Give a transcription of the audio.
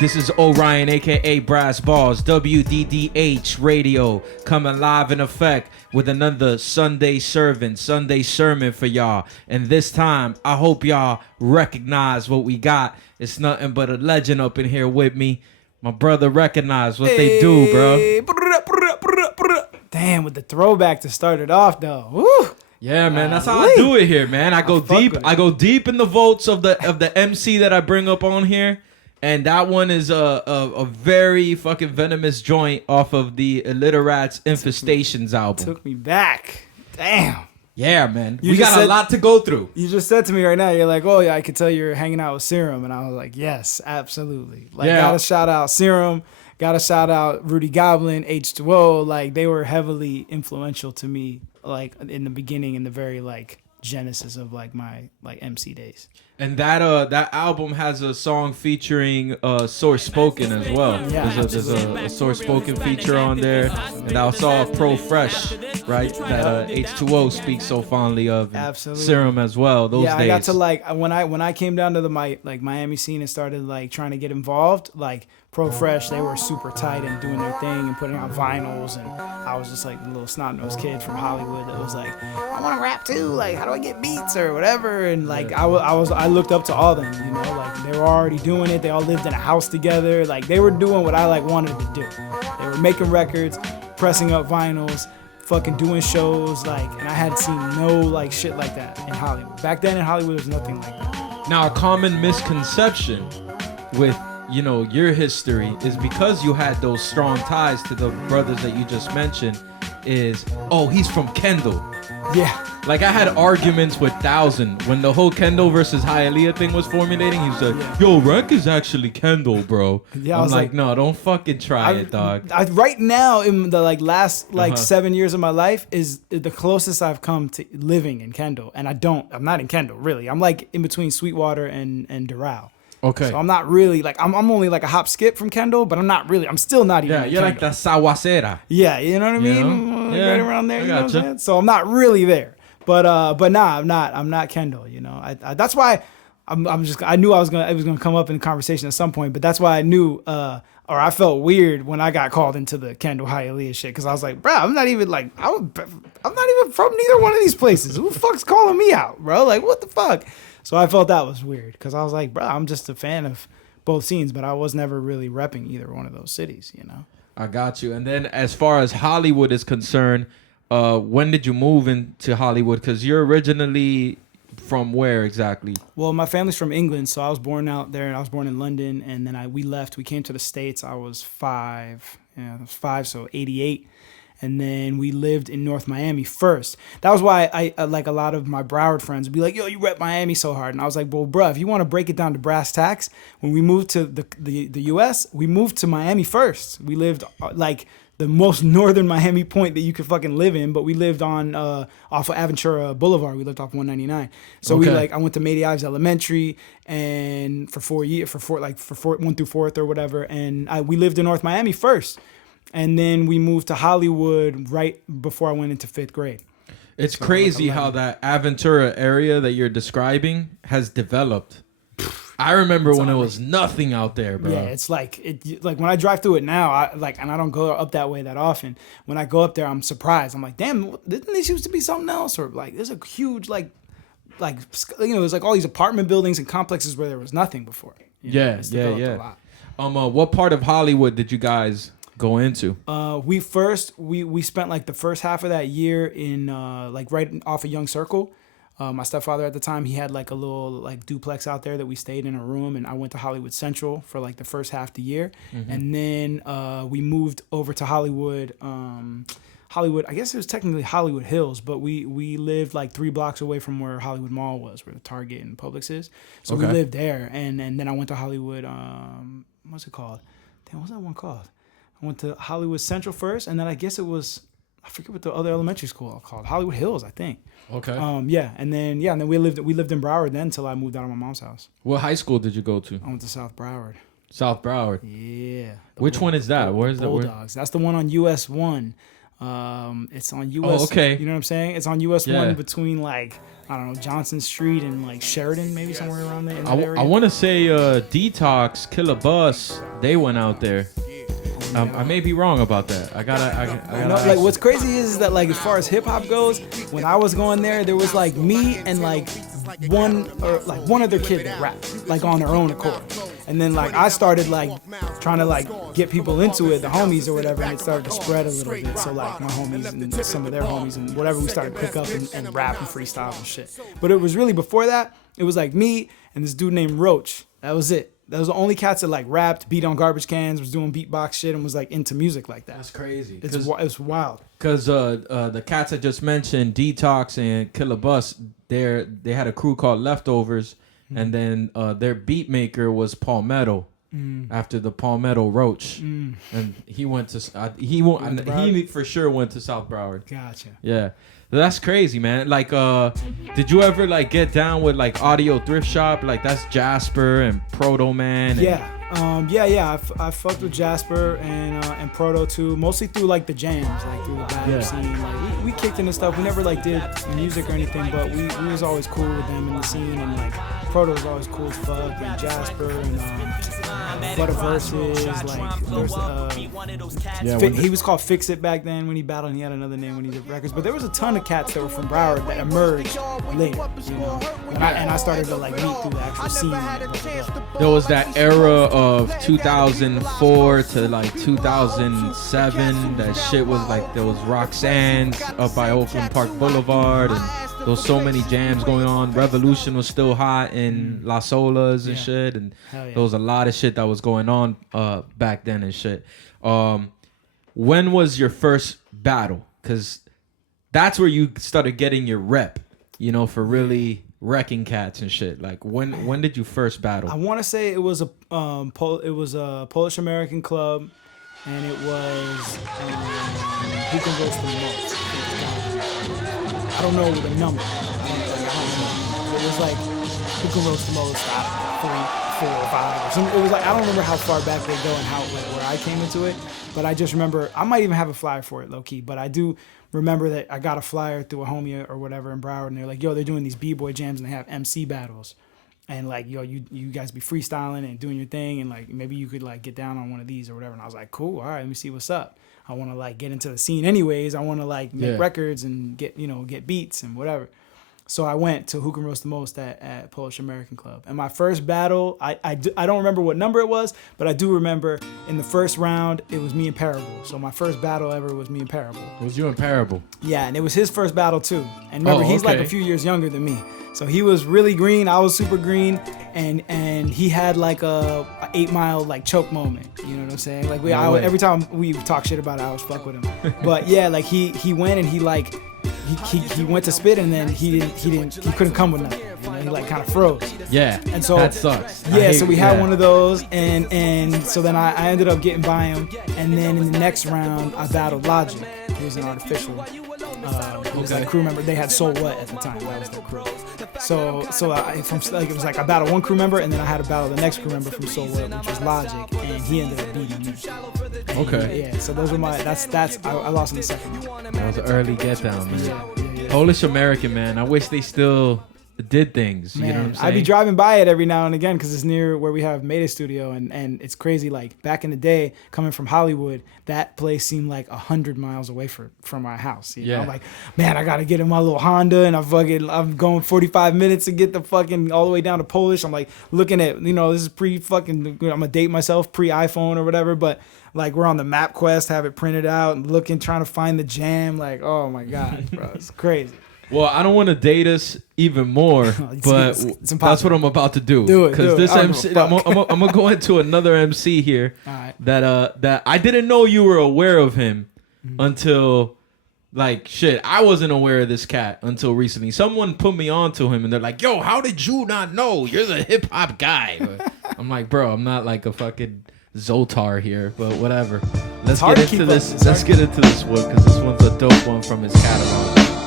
This is Orion, aka Brass Balls, WDDH Radio, coming live in effect with another Sunday sermon for y'all. And this time, I hope y'all recognize what we got. It's nothing but a legend up in here with me. My brother Wrekonize what they do, bro. Damn, with the throwback to start it off, though. Woo! Yeah, man, that's how I do it here, man. I go deep in the vaults of the MC that I bring up on here. And that one is a very fucking venomous joint off of the Illiterats Infestations album. Took me back. Damn. Yeah, man. We got a lot to go through. You just said to me right now, you're like, oh, yeah, I could tell you're hanging out with Serum. And I was like, yes, absolutely. Like, gotta shout out Serum. Gotta shout out Rudy Goblin, H2O. Like, they were heavily influential to me, like, in the beginning, in the very, like, genesis of, like, my, like, MC days. And that album has a song featuring Source Spoken as well. Yeah, there's a Source Spoken feature on there, and I saw Pro Fresh, right? That H2O speaks so fondly of. Absolutely. Serum as well. Those days. I got to like when I came down to the Miami scene and started like trying to get involved. Like Pro Fresh, they were super tight and doing their thing and putting out vinyls, and I was just like the little snot-nosed kid from Hollywood that was like, I want to rap too. Like, how do I get beats or whatever? And like I looked up to all of them, you know, like they were already doing it. They all lived in a house together. Like they were doing what I like wanted to do. They were making records, pressing up vinyls, fucking doing shows, like, and I had seen no like shit like that in Hollywood. Back then in Hollywood, there was nothing like that. Now, a common misconception with, you know, your history is because you had those strong ties to the brothers that you just mentioned is, oh, he's from Kendall. Yeah. Like, I had arguments with Thousand when the whole Kendall versus Hialeah thing was formulating. He was like, yo, Wreck is actually Kendall, bro. Yeah, I'm like, no, don't fucking try it, dog. Right now, in the like last 7 years of my life, is the closest I've come to living in Kendall. And I'm not in Kendall, really. I'm like in between Sweetwater and Doral. Okay. So I'm not really like I'm only like a hop skip from Kendall, but I'm still not even. Yeah, you're like the Sawacera. Yeah, you know what I mean? Yeah, right around there. You know what I'm saying? So I'm not really there. But nah, I'm not Kendall. You know, I that's why I knew it was gonna come up in the conversation at some point. But that's why I knew or I felt weird when I got called into the Kendall Hialeah shit, because I was like, bro, I'm not even from neither one of these places. Who the fuck's calling me out, bro? Like, what the fuck? So I felt that was weird, because I was like, bro, I'm just a fan of both scenes, but I was never really repping either one of those cities, you know? I got you. And then as far as Hollywood is concerned, when did you move into Hollywood? Because you're originally from where exactly? Well, my family's from England, so I was born out there. I was born in London, and then we left. We came to the States. I was 5. Yeah, I was 5, so 88. And then we lived in North Miami first. That was why I like a lot of my Broward friends would be like, yo, you rep Miami so hard. And I was like, well, bro, if you want to break it down to brass tacks, when we moved to the U.S., we moved to Miami first. We lived like the most northern Miami point that you could fucking live in, but we lived on off of Aventura Boulevard. We lived off 199. So I went to Mady Ives Elementary, and for 4 years, for 1 through 4th or whatever, and we lived in North Miami first. And then we moved to Hollywood right before I went into 5th grade. It's crazy how that Aventura area that you're describing has developed. I remember when it was nothing out there, bro. Yeah, it's like when I drive through it now, and I don't go up that way that often. When I go up there, I'm surprised. I'm like, damn, didn't this used to be something else? Or like, there's a huge like there's like all these apartment buildings and complexes where there was nothing before. Yeah. A lot. What part of Hollywood did you guys go into? We spent like the first half of that year in like right off of Young Circle. My stepfather at the time, he had like a little like duplex out there that we stayed in a room, and I went to Hollywood Central for like the first half of the year. Mm-hmm. And then we moved over to Hollywood. Hollywood, I guess it was technically Hollywood Hills, but we lived like 3 blocks away from where Hollywood Mall was, where the Target and Publix is. So we lived there, and then I went to Hollywood. What's it called? Damn, what's that one called? I went to Hollywood Central first, and then I guess it was, I forget what the other elementary school called. Hollywood Hills, I think. Okay. And then we lived in Broward then until I moved out of my mom's house. What high school did you go to? I went to South Broward. South Broward. Yeah. Which one is that? Where is that? Bulldogs. That's the one on US 1. It's on US. Oh, okay. You know what I'm saying? It's on US Yeah. 1 between like, I don't know, Johnson Street and like Sheridan, maybe somewhere around there in that area. I want to say Detox, Killer Bus, they went out there. I may be wrong about that. I gotta No, like what's crazy is that like as far as hip hop goes, when I was going there was like me and like one other kid that rapped like on their own accord, and then like I started like trying to like get people into it, the homies or whatever, and it started to spread a little bit. So like my homies and some of their homies and whatever, we started to pick up and rap and freestyle and shit. But it was really before that, it was like me and this dude named Roach. That was it. That was the only cats that like rapped, beat on garbage cans, was doing beatbox shit, and was like into music like that. That's crazy. It's wild. Because the cats I just mentioned, Detox and Killer Bus, they had a crew called Leftovers, and then their beat maker was Palmetto. After the Palmetto Roach, and he went to he for sure went to South Broward. Gotcha. Yeah, that's crazy, man. Like, did you ever like get down with like Audio Thrift Shop? Like that's Jasper and Proto Man. Yeah. I fucked with Jasper and Proto too, mostly through like the jams, like through the battle scene. Like we kicked into stuff. We never like did music or anything, but we was always cool with them in the scene, and like Proto was always cool as fuck, and Jasper and Butterverses, like there's he was called Fix It back then when he battled, and he had another name when he did records. But there was a ton of cats that were from Broward that emerged later, you know. And I started to like meet through the actual scene. There was that era of 2004 to like 2007. That shit was like there was Roxanne's up by Oakland Park Boulevard, and there was so many jams going on. Revolution was still hot in Las Olas and shit, and there was a lot of shit that was going on back then and shit. When was your first battle? Because that's where you started getting your rep, you know, for really wrecking cats and shit. Like when did you first battle? I want to say it was a Polish American club, and it was who can roast the most. I don't know the number. I don't know. It was like who can roast the most. 3, 4, 5 or something. It was like I don't remember how far back they go and how like where I came into it, but I just remember I might even have a flyer for it low key, but I do remember that I got a flyer through a homie or whatever in Broward, and they're like, yo, they're doing these b-boy jams and they have MC battles, and like, yo, you guys be freestyling and doing your thing, and like maybe you could like get down on one of these or whatever. And I was like, cool, all right, let me see what's up. I want to like get into the scene anyways. I want to like make records and get beats and whatever. So I went to Who Can Roast the Most at Polish American Club. And my first battle, I don't remember what number it was, but I do remember in the first round, it was me and Parable. So my first battle ever was me and Parable. It was you and Parable? Yeah, and it was his first battle too. And remember, he's like a few years younger than me. So he was really green, I was super green, and he had like a 8 Mile like choke moment. You know what I'm saying? Like every time we talk shit about it, I was fuck with him. But yeah, like he went and he like he went to spit, and then he couldn't come with nothing. You know, he like kind of froze. Yeah, and so that sucks. Yeah, so we had one of those, and so then I ended up getting by him, and then in the next round I battled Logic. He was an artificial. He was like a crew member. They had So What at the time. That was their crew. So it was like I battled one crew member, and then I had to battle the next crew member from So What, which was Logic, and he ended up beating me. Okay. Yeah. So those were my. I lost in the second one. That was an early get down, man. Yeah. Polish American, man. I wish they still did things. Man, you know what I'm saying? I'd be driving by it every now and again because it's near where we have Mayday Studio, and it's crazy. Like back in the day, coming from Hollywood, that place seemed like 100 miles away from my house. You know? I'm like, man, I gotta get in my little Honda, and I'm going 45 minutes to get the fucking all the way down to Polish. I'm like looking at, this is I'm gonna date myself pre-iPhone or whatever, but like we're on the MapQuest, have it printed out, and looking, trying to find the jam. Like, oh my god, bro, it's crazy. Well, I don't want to date us even more, but that's what I'm about to do. Do it. Because this MC, I'm gonna go into another MC here that I didn't know you were aware of him until like shit. I wasn't aware of this cat until recently. Someone put me onto him, and they're like, "Yo, how did you not know? You're the hip hop guy." But I'm like, bro, I'm not like a fucking Zotar here, but whatever. Let's get into this. Let's get into this one because this one's a dope one from his catalog.